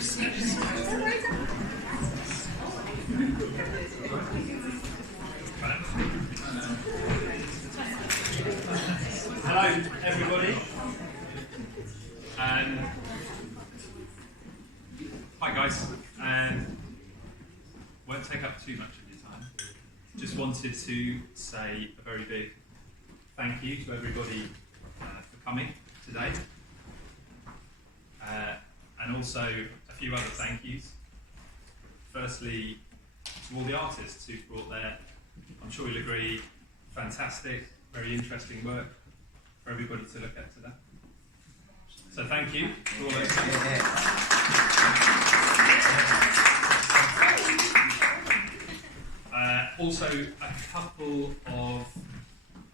Hello, everybody. Hi, guys. Won't take up too much of your time. Just wanted to say a very big thank you to everybody for coming today. And also a few other thank yous. Firstly, to all the artists who brought their, I'm sure you'll agree, fantastic, very interesting work for everybody to look at today. So thank you for all those things. Also, a couple of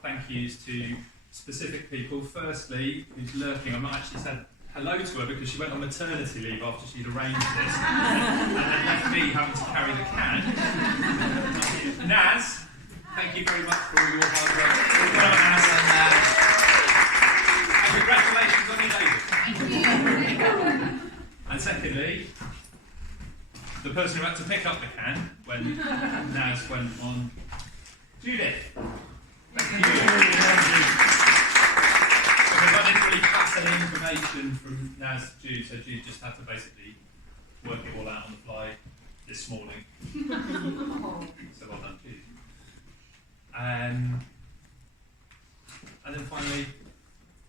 thank yous to specific people. Firstly, who's lurking, I've not actually said hello to her because she went on maternity leave after she'd arranged this and then left me having to carry the can. Naz, thank you very much for all your hard work. And congratulations on your baby. And secondly, the person who had to pick up the can when Naz went on, Judith. Thank you. Because I didn't really pass any information from Naz to Jude, so Jude just had to basically work it all out on the fly this morning. So well done, Jude. And then finally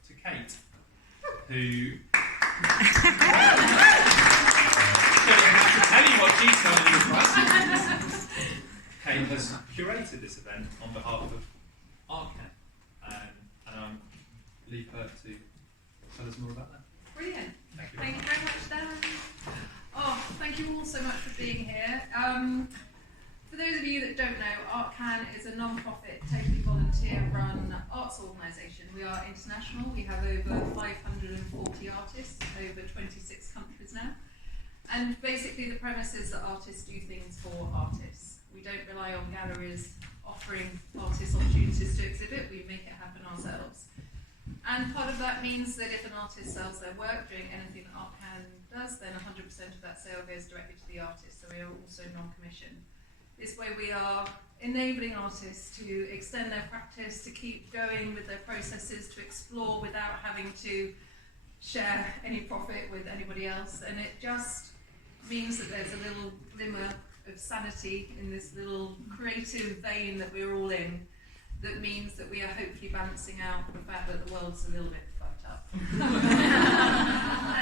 to Kate, who tell you what she's telling you as well. Kate has curated this event on behalf of ArtCan, and leave her to tell us more about that. Brilliant. Thank you very much, Dan. Oh, thank you all so much for being here. For those of you that don't know, ArtCan is a non-profit, totally volunteer-run arts organisation. We are international. We have over 540 artists, over 26 countries now. And basically the premise is that artists do things for artists. We don't rely on galleries offering artists opportunities to exhibit. We make it happen ourselves. And part of that means that if an artist sells their work doing anything that ArtCan does, then 100% of that sale goes directly to the artist, so we are also non-commission. This way we are enabling artists to extend their practice, to keep going with their processes, to explore without having to share any profit with anybody else, and it just means that there's a little glimmer of sanity in this little creative vein that we're all in. That means that we are hopefully balancing out the fact that the world's a little bit fucked up.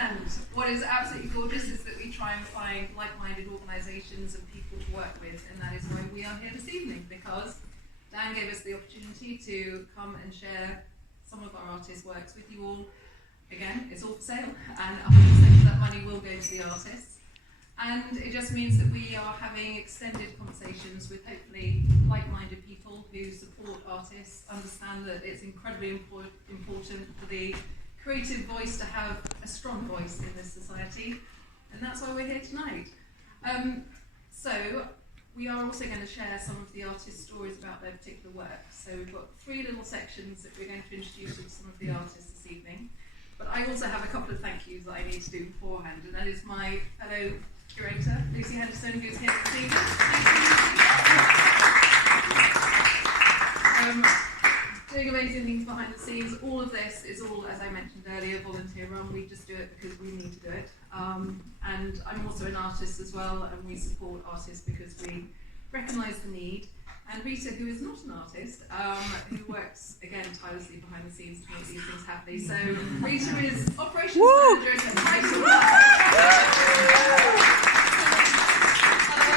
And what is absolutely gorgeous is that we try and find like-minded organisations and people to work with, and that is why we are here this evening, because Dan gave us the opportunity to come and share some of our artists' works with you all. Again, it's all for sale, and 100% of that money will go to the artists. And it just means that we are having extended conversations with hopefully like-minded people who support artists, understand that it's incredibly important for the creative voice to have a strong voice in this society, and that's why we're here tonight. So we are also going to share some of the artists' stories about their particular work. So we've got 3 little sections that we're going to introduce with some of the artists this evening. But I also have a couple of thank yous that I need to do beforehand, and that is my fellow curator, Lucy Henderson, who's here this evening. Doing amazing things behind the scenes. All of this is all, as I mentioned earlier, volunteer run. We just do it because we need to do it. And I'm also an artist as well, and we support artists because we recognise the need. And Rita, who is not an artist, who works, again, tirelessly behind the scenes to make these things happen. So Rita is operations manager at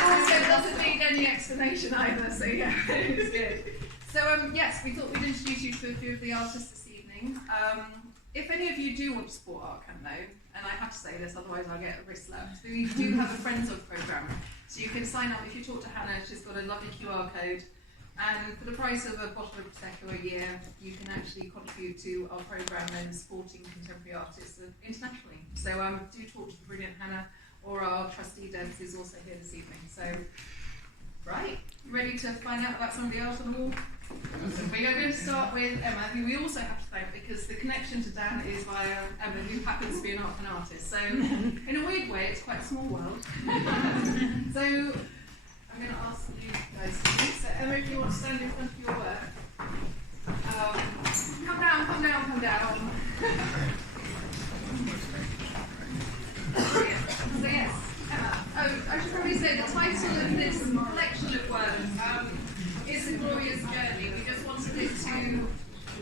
also doesn't need any explanation either, so yeah, it's good. So yes, we thought we'd introduce you to a few of the artists this evening. If any of you do want to support ArtCan though, and I have to say this, otherwise I'll get a wrist slap, we do have a Friends of programme. So you can sign up, if you talk to Hannah, she's got a lovely QR code, and for the price of a bottle of Prosecco a year, you can actually contribute to our programme and supporting contemporary artists internationally. So do talk to the brilliant Hannah, or our trustee Debs is also here this evening. So, right, you ready to find out about some of the art on the wall? So we are going to start with Emma, who we also have to thank because the connection to Dan is via Emma, who happens to be an artist. So in a weird way, it's quite a small world. So I'm going to ask you guys to meet. So Emma, if you want to stand in front of your work. Come down, come down, come down. So yes, Emma. Oh, I should probably say the title of this collection of work is A Glorious Journey. We just wanted it to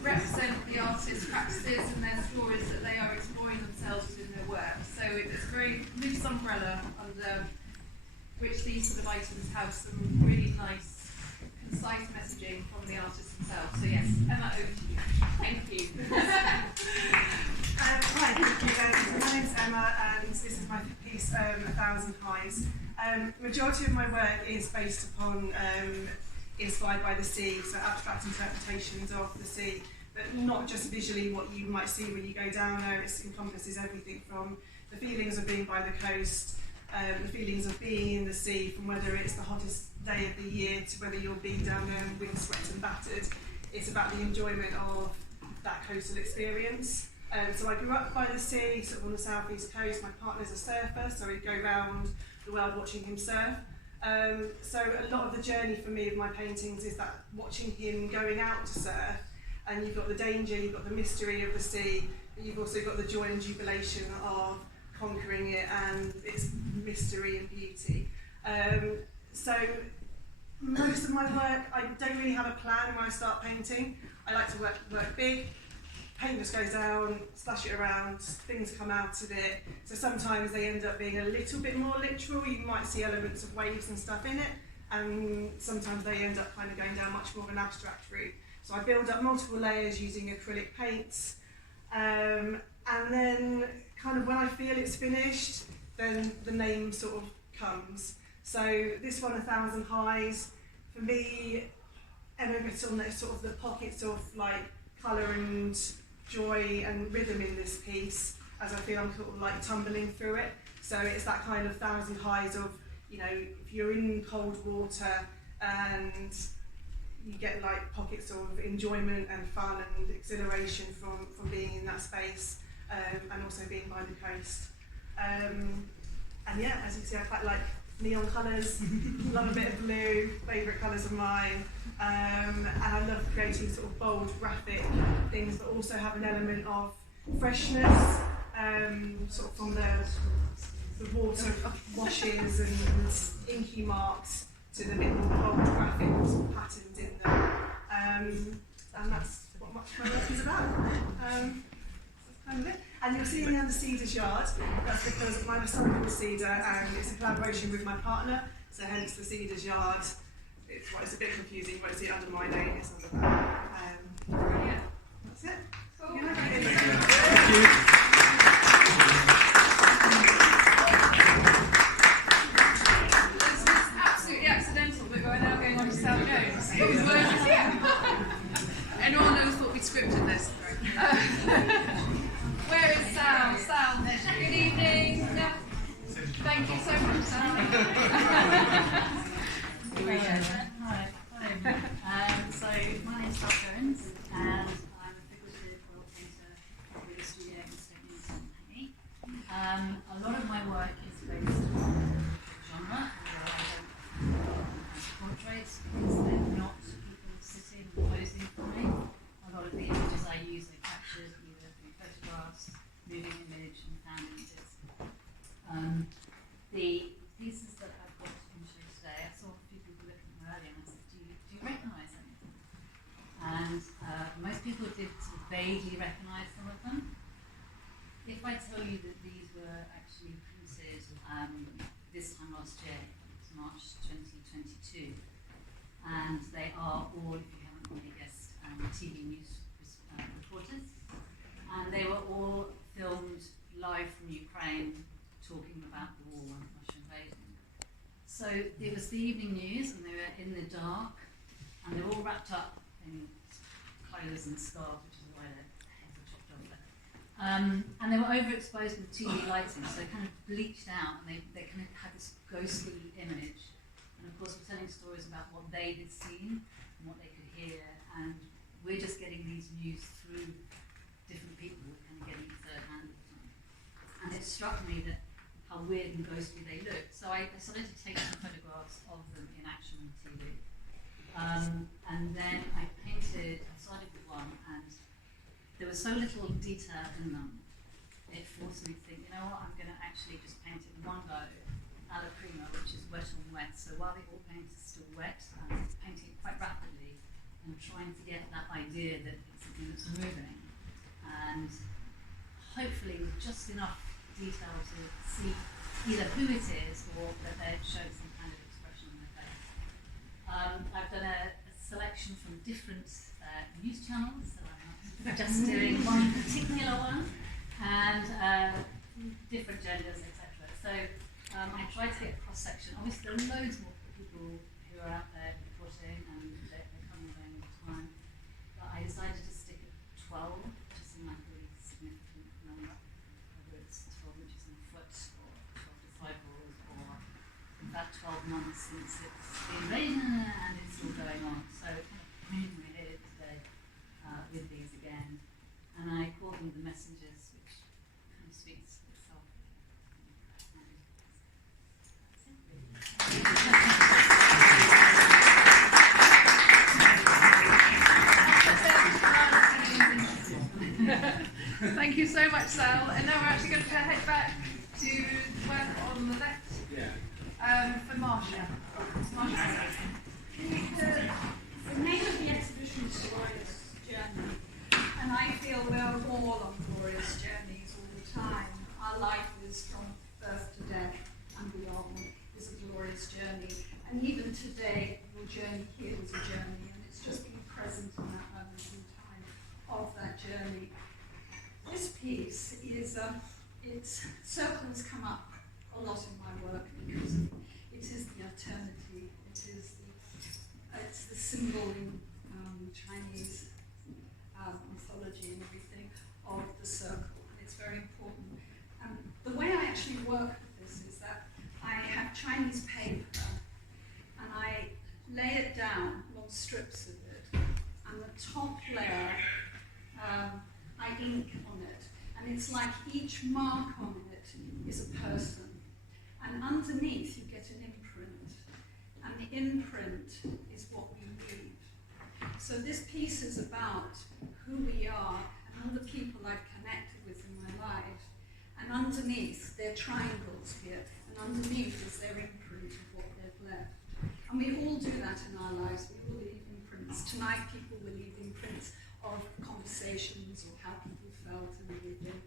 represent the artist's practices and their stories that they are exploring themselves in their work. So it's a very loose umbrella under which these sort of items have some really nice, concise messaging from the artists themselves. So yes, Emma, over to you. Thank you. Hi, thank you. My name's Emma, and this is my piece, 1,000 Highs. Majority of my work is based upon inspired by the sea, so abstract interpretations of the sea, but not just visually what you might see when you go down there. It encompasses everything from the feelings of being by the coast, the feelings of being in the sea, from whether it's the hottest day of the year to whether you're being down there windswept and battered. It's about the enjoyment of that coastal experience. So I grew up by the sea, sort of on the southeast coast. My partner's a surfer, so we'd go around the world watching him surf. So a lot of the journey for me of my paintings is that watching him going out to surf, and you've got the danger, you've got the mystery of the sea, but you've also got the joy and jubilation of conquering it and its mystery and beauty. So most of my work, I don't really have a plan when I start painting. I like to work big. Paint just goes down, splash it around, things come out of it. So sometimes they end up being a little bit more literal. You might see elements of waves and stuff in it, and sometimes they end up kind of going down much more of an abstract route. So I build up multiple layers using acrylic paints, and then kind of when I feel it's finished, then the name sort of comes. So this one, 1,000 Highs, for me, Emma gets on there, sort of the pockets of like colour and joy and rhythm in this piece, as I feel I'm sort of like tumbling through it. So it's that kind of 1,000 highs of, you know, if you're in cold water and you get like pockets of enjoyment and fun and exhilaration from being in that space, and also being by the coast. And yeah, as you can see, I quite like neon colours, love a bit of blue, favourite colours of mine. And I love creating sort of bold graphic things, but also have an element of freshness, sort of from the water washes and inky marks to the bit more bold graphic sort of patterns in them. And that's what much my work is about. That's kind of it. And you'll see me on the Cedar's Yard. That's because I'm a son called Cedar, and it's a collaboration with my partner, so hence the Cedar's Yard. It's a bit confusing, but it's under my name, it's under that. Yeah, that's it. Cool. Thank you. This is absolutely accidental, but we're now going on to Sal Jones. Anyone knows what we scripted this? Where is Sal? Sal, good evening. Thank you so much, Sal. Hi. So my name's Sal Jones, and I'm a figurative oil painter with a studio in Stoke-on-Trent. A lot of my work is based on genre, although I don't have portraits because they're not people sitting and posing for me. A lot of the images I use are captured either through photographs, moving image, and found images. The pieces that I've got to show today, I saw a few people looking at them earlier and I said, do you recognise anything? And most people did sort of vaguely recognise some of them. If I tell you that these were actually printed this time last year, it was March 2022, and they are all, if you haven't already guessed, TV news reporters, and they were all filmed live from Ukraine, talking about the war and Russia invasion. So it was the evening news, and they were in the dark, and they were all wrapped up in clothes and scarves, which is why their heads are chopped off there. And they were overexposed with TV lighting, so they kind of bleached out, and they kind of had this ghostly image. And of course, we're telling stories about what they had seen and what they could hear, and we're just getting these news through different people. We're kind of getting third hand. And it struck me that how how weird and ghostly they look. So I started to take some photographs of them in action on TV. And then I started with one, and there was so little detail in them, it forced me to think, you know what, I'm going to actually just paint it in one go, alla prima, which is wet on wet. So while the oil paint is still wet, I'm painting it quite rapidly and trying to get that idea that it's something that's moving. And hopefully with just enough detail to see either who it is or that they're showing some kind of expression on their face. I've done a selection from different news channels, so I'm not just doing one particular one, and different genders, etc. So I tried to get a cross-section. Obviously there are loads more people who are out there reporting, and they're coming and going all the time, but I decided to stick at 12, which seemed like a really significant number, whether it's 12 inches in a foot, or 12 disciples, or in fact 12 months since it's been raining and it's still going on. So it kind of made my head today with these again. And I call them the messengers, which kind of speaks for itself. Thank you so much, Sal. And now we're actually going to head back to work on the left for Marsha. The name of the exhibition is Glorious Journey, and I feel we're all on glorious journeys all the time. Our life is from birth to death and beyond is a glorious journey, and even today your journey here is a journey, and it's just being present in that moment in time of that journey. This piece is, its circles come up a lot in my work because it is the eternity, it's the symbol in Chinese mythology and everything of the circle, and it's very important. The way I actually work with this is that I have Chinese paper and I lay it down, long strips of it, and the top layer I ink on it, and it's like each mark on it is a person, and underneath you get an imprint, and the imprint is what we need. So this piece is about who we are and all the people I've connected with in my life, and underneath they're triangles here, and underneath is their imprint of what they've left. And we all do that in our lives, we all leave imprints. Tonight people will leave imprints of conversations or how people felt and everything.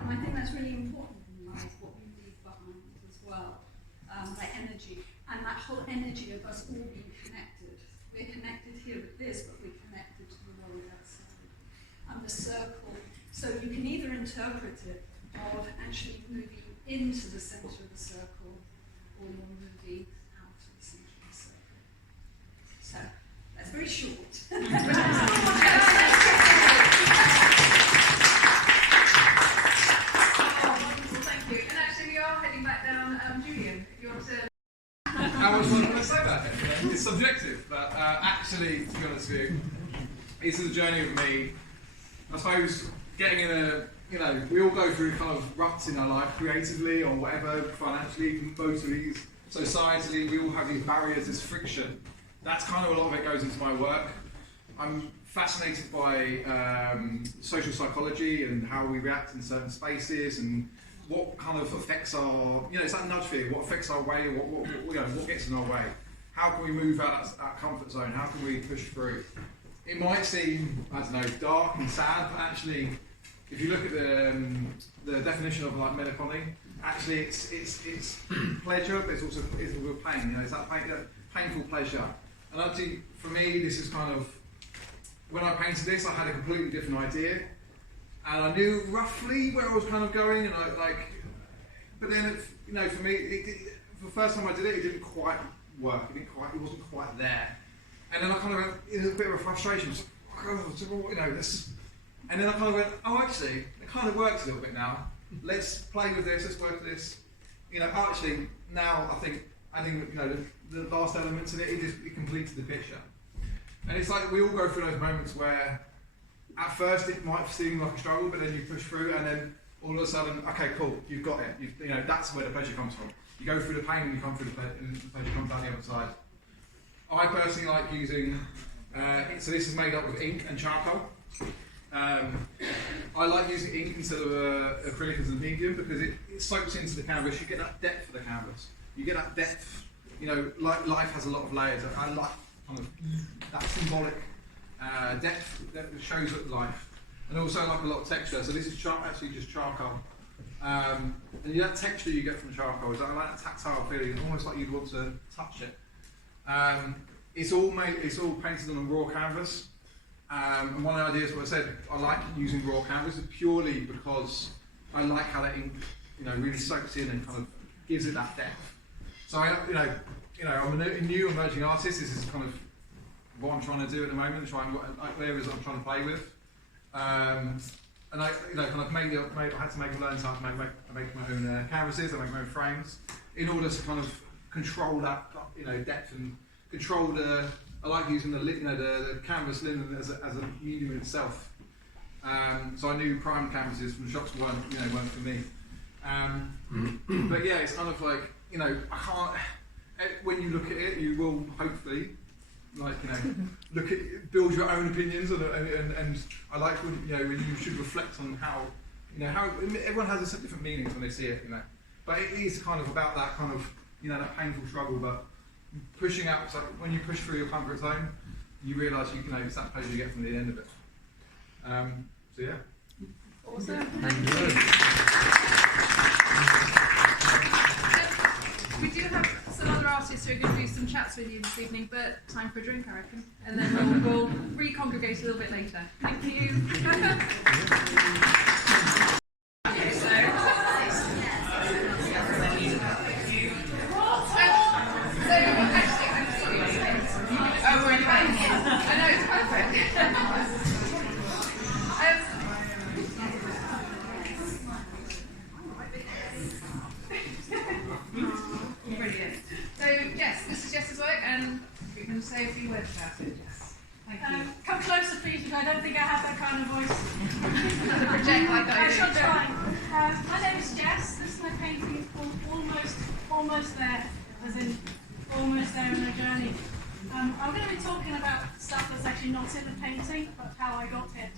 And I think that's really important in life, what we leave behind as well, that energy, and that whole energy of us all being connected. We're connected here with this, but we're connected to the world outside. And the circle, so you can either interpret it of actually moving into the centre of the circle, or you're moving out of the centre of the circle. So, that's very short. Thank you. And actually, we are heading back down. Julian, if you want to. How much more can I say about it? It's subjective, but actually, to be honest with you, it's the journey of me. I suppose getting in a, we all go through kind of ruts in our life, creatively or whatever, financially, motorities, societally. We all have these barriers, this friction. That's kind of a lot of it goes into my work. I'm fascinated by social psychology and how we react in certain spaces and what kind of affects our, it's that nudge feeling, what affects our way, what gets in our way. How can we move out of our comfort zone? How can we push through? It might seem, I don't know, dark and sad, but actually, if you look at the definition of like melancholy, actually it's pleasure, but it's also pain. It's that painful pleasure. And actually, for me, this is kind of, when I painted this, I had a completely different idea. And I knew roughly where I was kind of going, and but then, for me, the first time I did it, it didn't quite work. It wasn't quite there. And then I kind of went, in a bit of a frustration, this. And then I kind of went, oh, actually, it kind of works a little bit now. Let's play with this, let's work with this. Actually, now I think adding, the last elements in it, it completed the picture. And it's like we all go through those moments where at first it might seem like a struggle, but then you push through, and then all of a sudden, okay, cool, you've got it. You know, that's where the pleasure comes from. You go through the pain and you come through the pleasure comes down the other side. I personally like using, so this is made up of ink and charcoal. I like using ink instead of acrylic as a medium because it soaks into the canvas. You get that depth of the canvas. You get that depth. You know, like life has a lot of layers. I like kind of that symbolic depth that shows up life, and also I like a lot of texture. So this is actually just charcoal, and that texture you get from charcoal is I like that tactile feeling. It's almost like you'd want to touch it. It's all painted on a raw canvas. And one of the ideas, what I said, I like using raw canvas purely because I like how that ink, you know, really soaks in and kind of gives it that depth. So I'm a new emerging artist. This is kind of what I'm trying to do at the moment, areas that I'm trying to play with. And I, kind of I had to learn how to make my own canvases. I make my own frames in order to kind of control that, depth and control the. I like using the canvas linen as a medium in itself. So I knew prime canvases from shops weren't for me. But yeah, it's kind of like, I can't. When you look at it, you will hopefully, build your own opinions, and I like when you should reflect on how everyone has different meanings when they see it, But it is kind of about that kind of that painful struggle, but pushing out. So when you push through your comfort zone, you realise it's that pleasure you get from the end of it. So yeah. Awesome. Thank you. We do have some other artists who are going to do some chats with you this evening, but time for a drink, I reckon. And then we'll re-congregate a little bit later. Thank you. Okay, so actually, I'm sorry. Oh, we're in bed. I know, it's perfect. Brilliant. So, Jess, this is Jess's work, and you can say a few words about it, Jess. Thank you. Come closer, please, because I don't think I have that kind of voice. Project like I I do. shall try. My name is Jess. This is my painting called Almost There, as in almost there in a journey. I'm going to be talking about stuff that's actually not in the painting, but how I got it.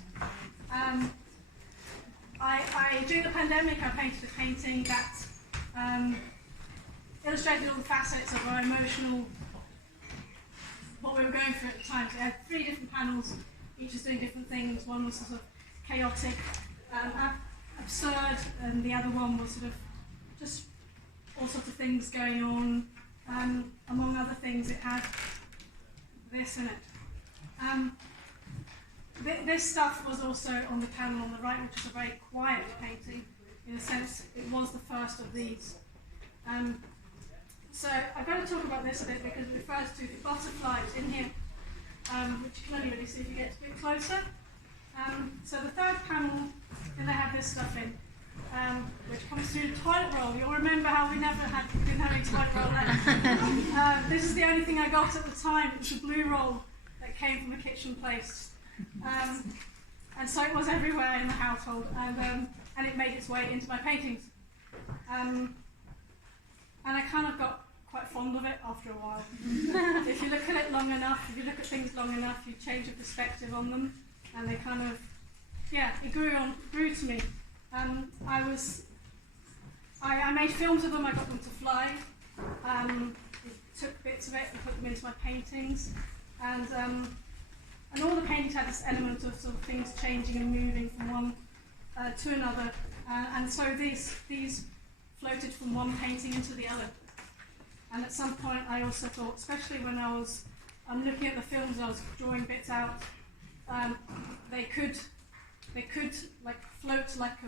During the pandemic, I painted a painting that illustrated all the facets of our emotional, what we were going through at the time. So we had 3 different panels, each was doing different things. One was sort of chaotic, absurd, and the other one was sort of just all sorts of things going on. Among other things, it had this in it. This stuff was also on the panel on the right, which is a very quiet painting. In a sense, it was the first of these. So I'm going to talk about this a bit because it refers to the butterflies in here, which you can only really see if you get a bit closer. So the third panel, then they have this stuff in, which comes through the toilet roll. You'll remember how we never had been having toilet roll left. This is the only thing I got at the time. It was a blue roll that came from a kitchen place. And so it was everywhere in the household, and it made its way into my paintings. And I kind of got quite fond of it after a while. If you look at it long enough, if you look at things long enough, you change your perspective on them, and they kind of, it grew to me. I made films of them. I got them to fly. Took bits of it and put them into my paintings, and all the paintings had this element of sort of things changing and moving from one to another, and so these floated from one painting into the other. And at some point, I also thought, especially when I was looking at the films, I was drawing bits out. They could like float like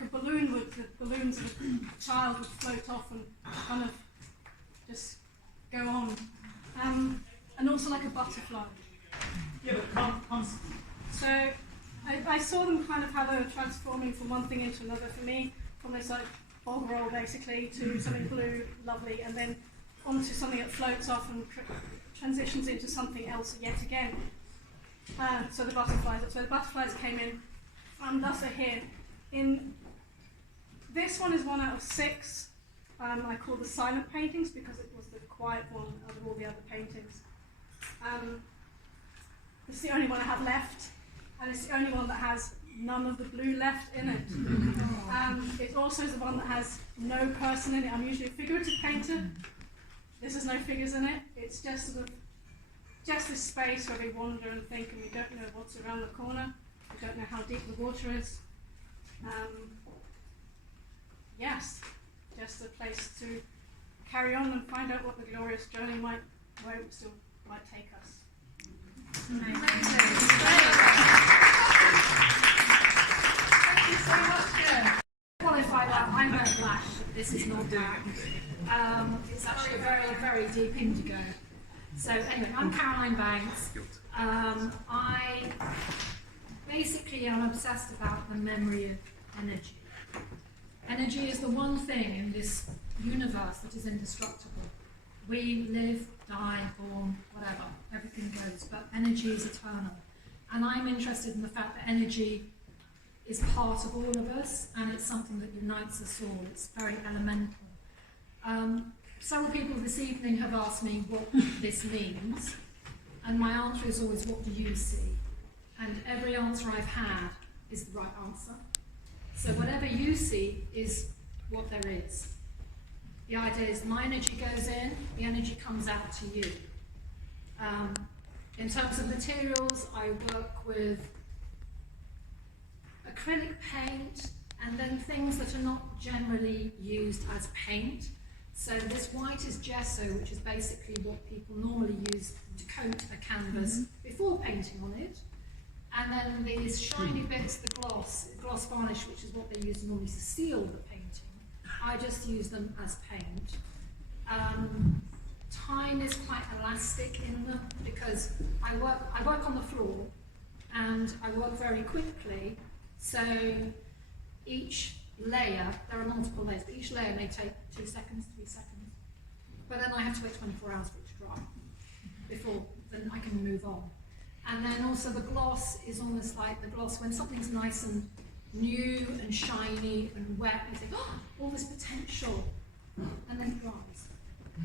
a balloon would. The balloons of a child would float off and kind of just go on, and also like a butterfly. Yeah, but constantly. So I saw them kind of how they were transforming from one thing into another for me, from this like bog roll basically to something blue, lovely, and then onto something that floats off and transitions into something else yet again. So the butterflies came in, and thus are here. This one is 1 out of 6. I call the silent paintings because it was the quiet one out of all the other paintings. It's the only one I have left, and it's the only one that has none of the blue left in it. It also is the one that has no person in it. I'm usually a figurative painter. This has no figures in it. It's just sort of just this space where we wander and think, and we don't know what's around the corner. We don't know how deep the water is. Yes, just a place to carry on and find out what the glorious journey where it still might take us. Thank you so much, Jen. Qualify that I'm a flash. This is not black. It's actually a very, very deep indigo. So anyway, I'm Caroline Banks. I basically am obsessed about the memory of energy. Energy is the one thing in this universe that is indestructible. We live, die, born, whatever, everything goes, but energy is eternal. And I'm interested in the fact that energy is part of all of us, and it's something that unites us all. It's very elemental. Several people this evening have asked me what this means, and my answer is always, what do you see? And every answer I've had is the right answer. So whatever you see is what there is. The idea is my energy goes in, the energy comes out to you. In terms of materials, I work with acrylic paint and then things that are not generally used as paint. So this white is gesso, which is basically what people normally use to coat a canvas before painting on it. And then these shiny bits, the gloss varnish, which is what they use normally to seal the painting. I just use them as paint. Time is quite elastic in them because I work on the floor and I work very quickly. So each layer, there are multiple layers, but each layer may take 2 seconds, 3 seconds. But then I have to wait 24 hours for it to dry before then I can move on. And then also the gloss is almost like the gloss when something's nice and new and shiny and wet, and you think, oh, all this potential, and then it dries.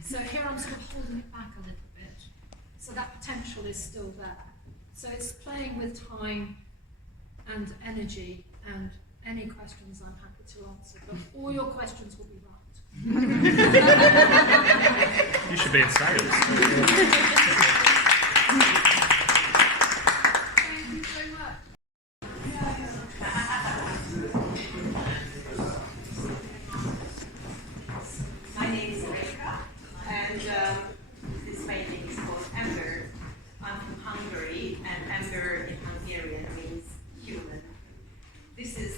So here I'm sort of holding it back a little bit. So that potential is still there. So it's playing with time and energy, and any questions I'm happy to answer, but all your questions will be right. You should be in sales. Thank you so much. My name is Reka, and this painting is called Ember. I'm from Hungary, and Ember in Hungarian means human. This is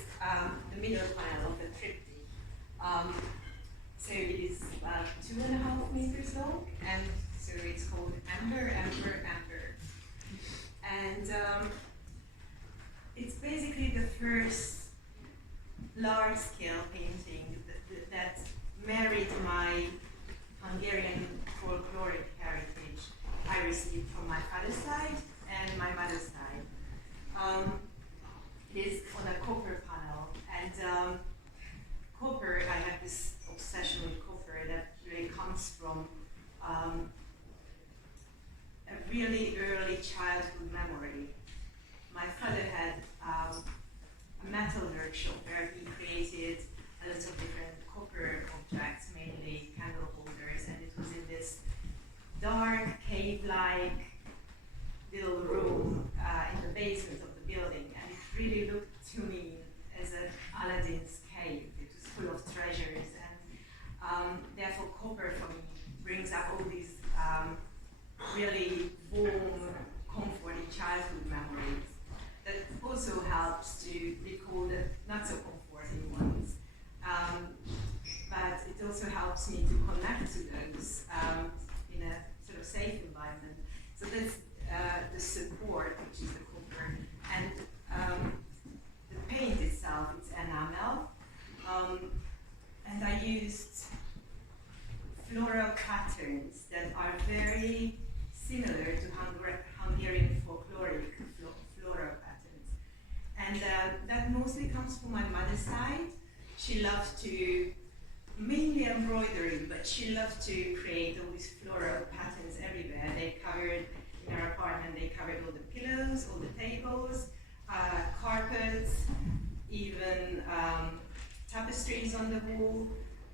the middle panel of the triptych. So it is 2.5 meters long, and so it's called Ember, Ember, Ember. And it's basically the first large-scale painting that married my Hungarian folkloric heritage I received from my father's side and my mother's side. It is on a copper panel, and copper, I have this obsession with copper that really comes from a really early childhood memory. My father had a metal workshop where he created a lot of different copper objects, mainly candle holders, and it was in this dark, cave-like little room in the basement of the building, and it really looked to me as an Aladdin's cave. It was full of treasures, and therefore copper for me brings up all these really warm, comforting childhood memories that also helps to recall the not so comforting ones. But it also helps me to connect to those in a sort of safe environment. So that's the support, which is the copper. And the paint itself, it's enamel. And I used floral patterns that are very similar to Hungarian folkloric floral patterns. And that mostly comes from my mother's side. she loved to, mainly embroidery, but she loved to create all these floral patterns everywhere. They covered, in our apartment, they covered all the pillows, all the tables, carpets, even tapestries on the wall,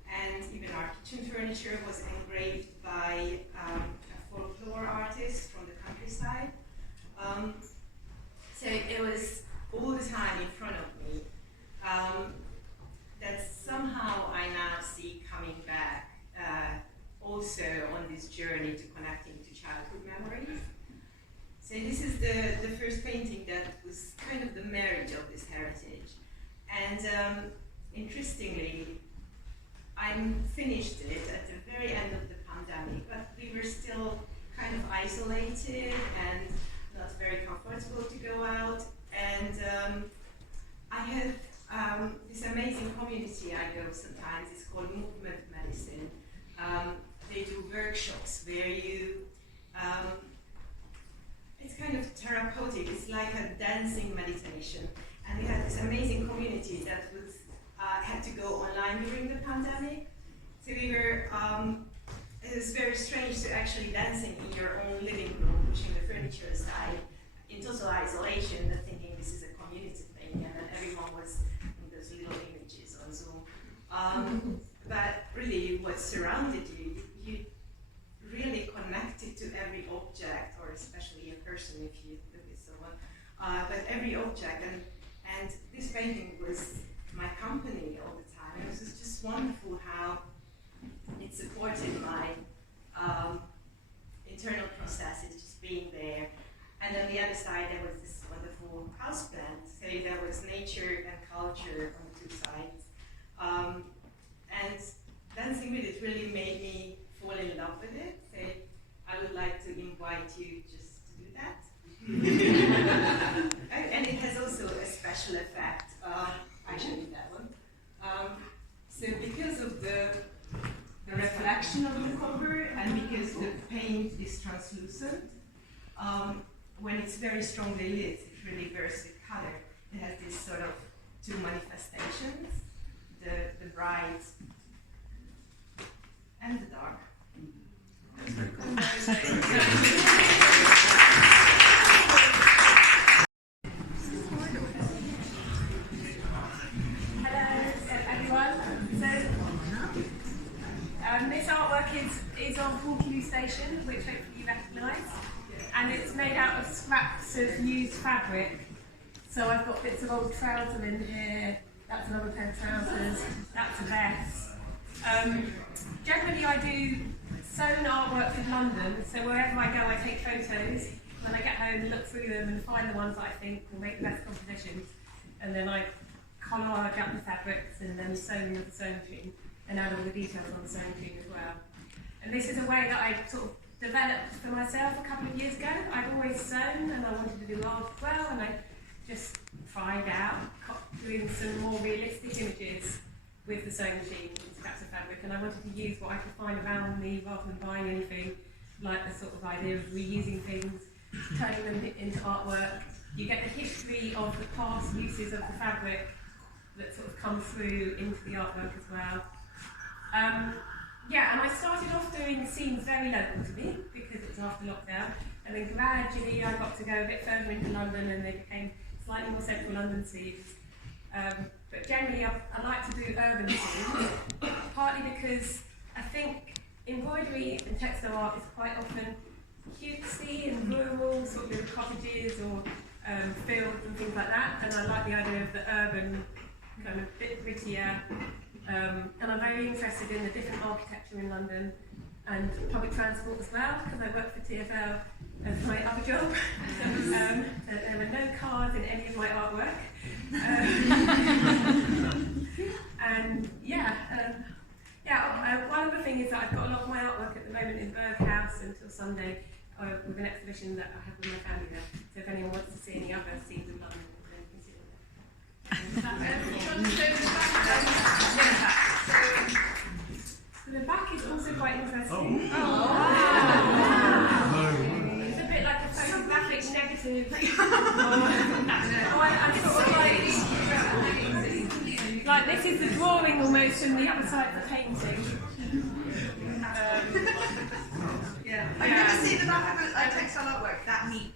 and even our kitchen furniture was engraved by a folklore artist from the countryside. So it was all the time in front of me. That somehow I now see coming back also on this journey to connecting to childhood memories. So this is the first painting that was kind of the marriage of this heritage. And interestingly, I finished it at the very end of the pandemic, but we were still kind of isolated and not very comfortable to go out. And I have this amazing community I go sometimes. It's called Movement Medicine. They do workshops where you, it's kind of therapeutic. It's like a dancing meditation. And we had this amazing community that was had to go online during the pandemic. So we were, it was very strange to actually dancing in your own living room, pushing the furniture aside, in total isolation, but thinking this is a community thing, and then everyone was in those little images on Zoom. But really, what surrounded you, you really connected to every object, or especially a person if you look at someone, but every object, and this painting was my company all the time. It was just wonderful how it supported my internal processes, just being there. And on the other side, there was this wonderful houseplant. So there was nature and culture on the two sides. And dancing with it really made me fall in love with it. So I would like to invite you just to do that. And it has also a special effect. Actually, that one. So because of the reflection of the cover, and because the paint is translucent, when it's very strongly lit, it really bursts with color. It has this sort of two manifestations, the bright and the dark. This artwork is on Laklia Station, which hopefully you recognise, and it's made out of scraps of used fabric. So I've got bits of old trouser in here, that's another pair of trousers, that's a vest. Generally I do sewn artwork in London, so wherever I go I take photos, when I get home look through them and find the ones that I think will make the best compositions, and then I collage up the fabrics and then sew them with the sewing machine, and add all the details on the sewing machine as well. And this is a way that I sort of developed for myself a couple of years ago. I'd always sewn and I wanted to do art as well, and I just tried out doing some more realistic images with the sewing machine and scraps of fabric, and I wanted to use what I could find around me rather than buying anything, like the sort of idea of reusing things, turning them into artwork. You get the history of the past uses of the fabric that sort of comes through into the artwork as well. Yeah, and I started off doing scenes very local to me because it was after lockdown, and then gradually I got to go a bit further into London and they became slightly more central London scenes. But generally I like to do urban scenes, partly because I think embroidery and textile art is quite often cutesy and rural, sort of little cottages or fields and things like that, and I like the idea of the urban, kind of bit grittier. And I'm very interested in the different architecture in London and public transport as well, because I work for TfL as my other job. There were no cars in any of my artwork. And one other thing is that I've got a lot of my artwork at the moment in Berg House until Sunday with an exhibition that I have with my family there. So if anyone wants to see any other scenes in London, then you can see them there. So the back is also quite interesting. It's a bit like a photographic negative. I sort of like Like this is the drawing almost, and the other side the painting. Yeah. I've never seen the back of a textile artwork that neat.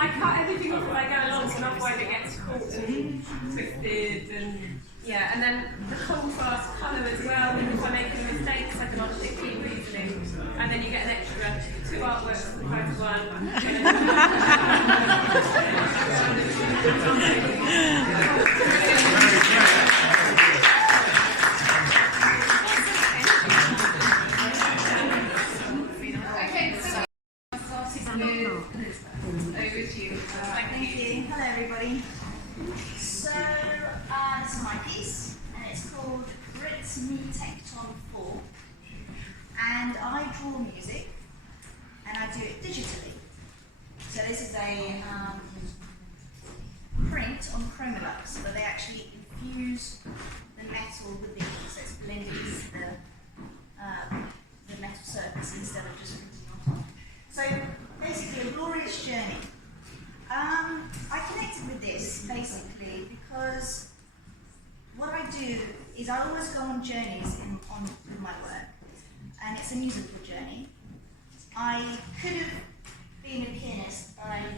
I cut everything off as I go along, so otherwise it gets caught and twisted and yeah. And then the contrast colour as well. If I make any mistakes, psychologically reasoning, and then you get an extra 2 artworks as opposed to 1. Thank you. Hello, everybody. So, this is my piece, and it's called Ritt Tekton 4. And I draw music, and I do it digitally. So this is a print on Chromolux, where they actually infuse the metal with the ink, so it's blended into the metal surface instead of just printing on top. So basically, a glorious journey. I connected with this basically because what I do is I always go on journeys with my work, and it's a musical journey. I could have been a pianist, but I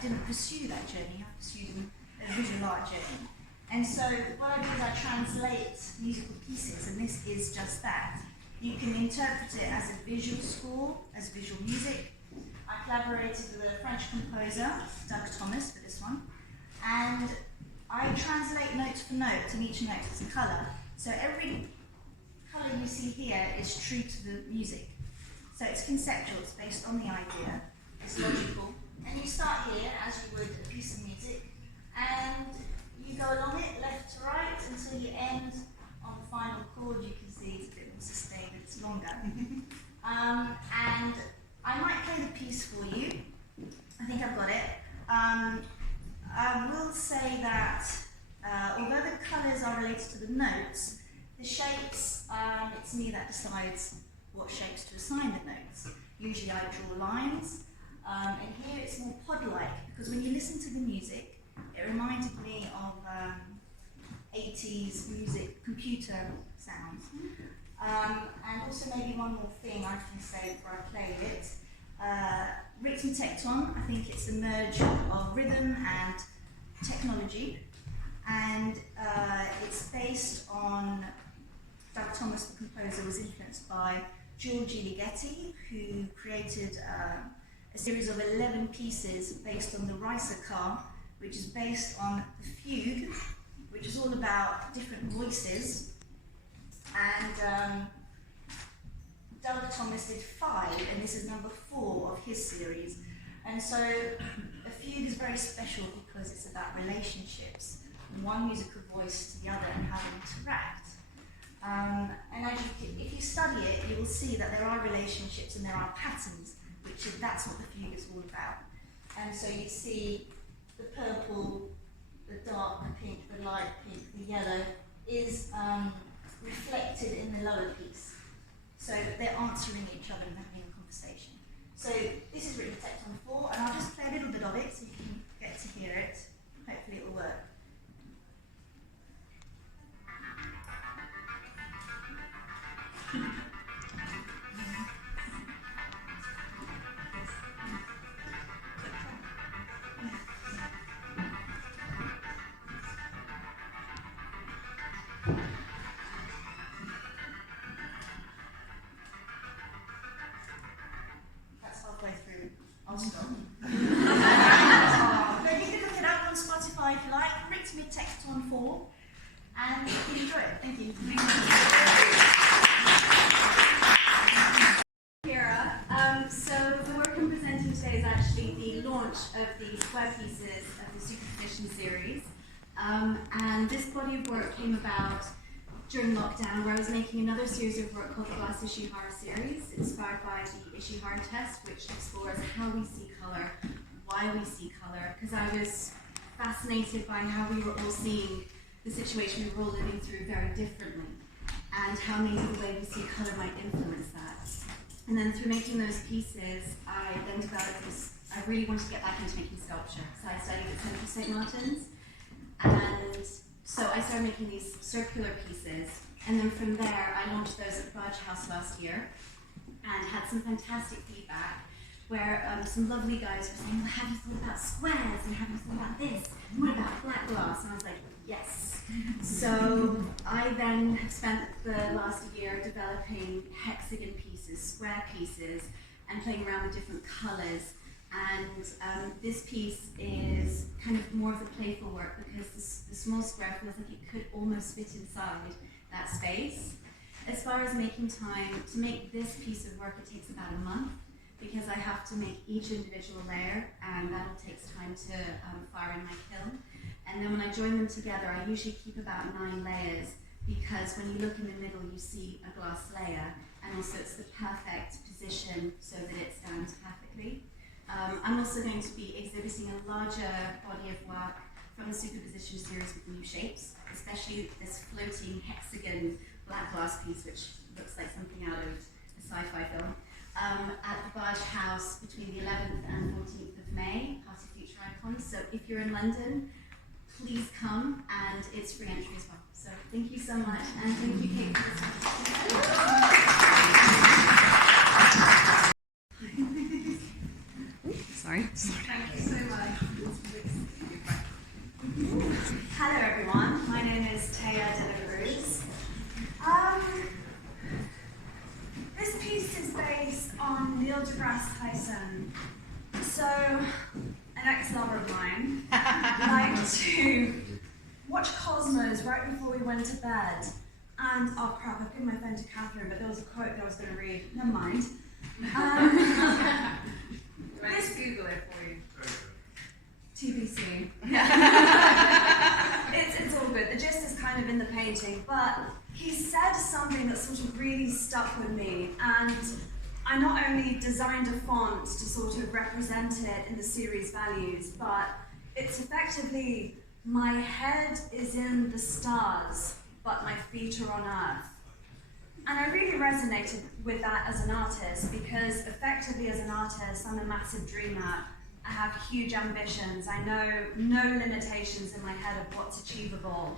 didn't pursue that journey. I pursued a visual art journey. And so what I do is I translate musical pieces, and this is just that. You can interpret it as a visual score, as visual music. I collaborated with a French composer, Doug Thomas, for this one, and I translate note for note, and each note has a colour. So every colour you see here is true to the music. So it's conceptual, it's based on the idea, it's logical. And you start here, as you would a piece of music, and you go along it, left to right, until you end on the final chord. You can see it's a bit more sustained, it's longer. And I might play the piece for you. I think I've got it. I will say that although the colours are related to the notes, the shapes, it's me that decides what shapes to assign the notes. Usually I draw lines, and here it's more pod-like, because when you listen to the music, it reminded me of 80s music, computer sounds. And also maybe one more thing I can say before I play it. Ritt Tekton, I think it's a merge of rhythm and technology, and it's based on, Doug Thomas, the composer, was influenced by Julian, who created a series of 11 pieces based on the Reka car, which is based on the fugue, which is all about different voices. And Doug Thomas did 5, and this is number 4 of his series. And so a fugue is very special because it's about relationships, from one musical voice to the other and how they interact. And if you study it, you will see that there are relationships and there are patterns, that's what the fugue is all about. And so you see the purple, the dark pink, the light pink, the yellow is reflected in the lower piece. So they're answering each other and having a conversation. So this is Ritt Tekton 4, and I'll just play a little bit of it so you can get to hear it. Hopefully it will work. I'll stop. But you can look it up on Spotify if you like, Ritt Tekton 4, and enjoy it. Thank you. So the work I'm presenting today is actually the launch of the square pieces of the Superposition series. And this body of work came about during lockdown, where I was making another series of work called the Glass Ishihara series, inspired by the Ishihara test, which explores how we see colour, why we see colour, because I was fascinated by how we were all seeing the situation we were all living through very differently, and how maybe the way we see colour might influence that. And then through making those pieces, I then developed this, I really wanted to get back into making sculpture, so I studied at Central St. Martin's. And so I started making these circular pieces, and then from there I launched those at the Barge House last year and had some fantastic feedback where some lovely guys were saying, well, have you thought about squares, and have you thought about this, and what about black glass? And I was like, yes. So I then have spent the last year developing hexagon pieces, square pieces, and playing around with different colours. And this piece is kind of more of the playful work because the small square feels like it could almost fit inside that space. As far as making time, to make this piece of work, it takes about a month because I have to make each individual layer, and that all takes time to fire in my kiln. And then when I join them together, I usually keep about 9 layers because when you look in the middle, you see a glass layer, and also it's the perfect position so that it stands perfectly. I'm also going to be exhibiting a larger body of work from the Superposition series with new shapes, especially this floating hexagon black glass piece, which looks like something out of a sci-fi film, at the Barge House between the 11th and 14th of May, Party Future Icons. So if you're in London, please come, and it's free entry as well. So thank you so much, and thank you, Kate, for Sorry. Thank you so much. Hello everyone, my name is Taya Delacruz. This piece is based on Neil deGrasse Tyson. So, an ex-lover of mine liked to watch Cosmos right before we went to bed. And, oh crap, I've given my phone to Catherine, but there was a quote that I was going to read. Never mind. Let's Google it for you. TBC. It's all good. The gist is kind of in the painting, but he said something that sort of really stuck with me, and I not only designed a font to sort of represent it in the series values, but it's effectively, my head is in the stars, but my feet are on Earth. And I really resonated with that as an artist, because effectively as an artist, I'm a massive dreamer. I have huge ambitions. I know no limitations in my head of what's achievable.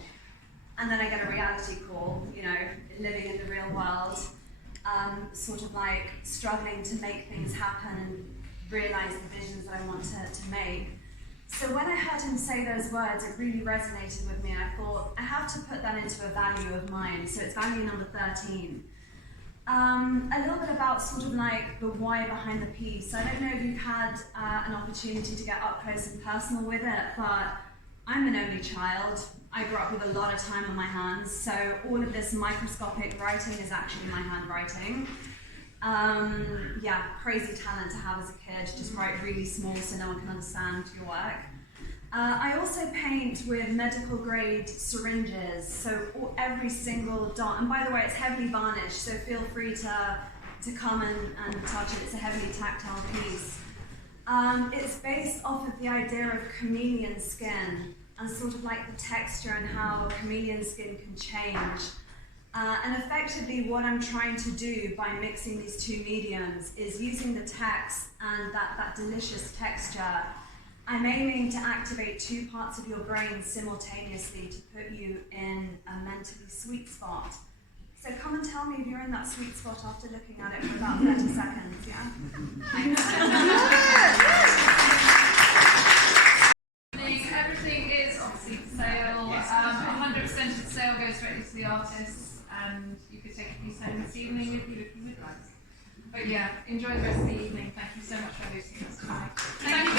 And then I get a reality call, you know, living in the real world, sort of like struggling to make things happen and realize the visions that I want to make. So when I heard him say those words, it really resonated with me, and I thought, I have to put that into a value of mine. So it's value number 13. A little bit about sort of like the why behind the piece. I don't know if you've had an opportunity to get up close and personal with it, but I'm an only child. I grew up with a lot of time on my hands, so all of this microscopic writing is actually my handwriting. Yeah, crazy talent to have as a kid, just write really small so no one can understand your work. I also paint with medical grade syringes, so every single dot, and by the way it's heavily varnished, so feel free to come and touch it, it's a heavily tactile piece. It's based off of the idea of chameleon skin, and sort of like the texture and how chameleon skin can change. And effectively what I'm trying to do by mixing these two mediums is using the text and that delicious texture. I'm aiming to activate 2 parts of your brain simultaneously to put you in a mentally sweet spot. So come and tell me if you're in that sweet spot after looking at it for about 30 seconds, yeah? Everything is obviously for sale. 100% of the sale goes directly to the artists, and you could take a piece home this evening if you would like. But yeah, enjoy the rest of the evening. Thank you so much for hosting us tonight. Thank you.